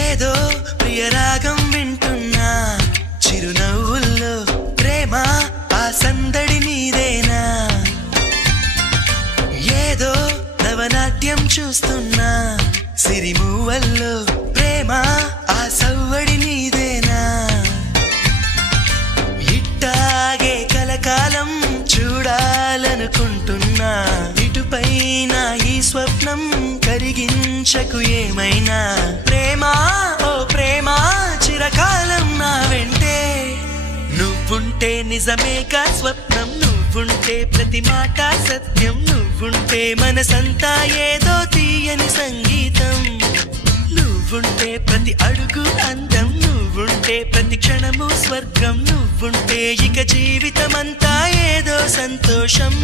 ఏదో ప్రియరాగం వింటున్నా చిరునవ్వుల్లో ప్రేమ ఆ సందడి నీదేనా ఏదో నవనాట్యం చూస్తున్నా సిరిమూవల్లో ప్రేమ ఆ సవ్వడి నీదేనా ఇట్టాగే కలకాలం చూడాలనుకుంటున్నా ఇటుపైన ఈ స్వప్నం కరిగించకు ఏమైనా ప్రేమ ఓ ప్రేమ చిరకాలం నా వెంటే నువ్వుంటే నిజమేగా స్వప్నం నువ్వుంటే ప్రతి మాట సత్యం నువ్వుంటే మనసంతా ఏదో తీయని సంగీతం నువ్వుంటే ప్రతి అడుగు అందం నువ్వుంటే ప్రతి క్షణము స్వర్గం నువ్వుంటే ఇక జీవితమంతా ఏదో సంతోషం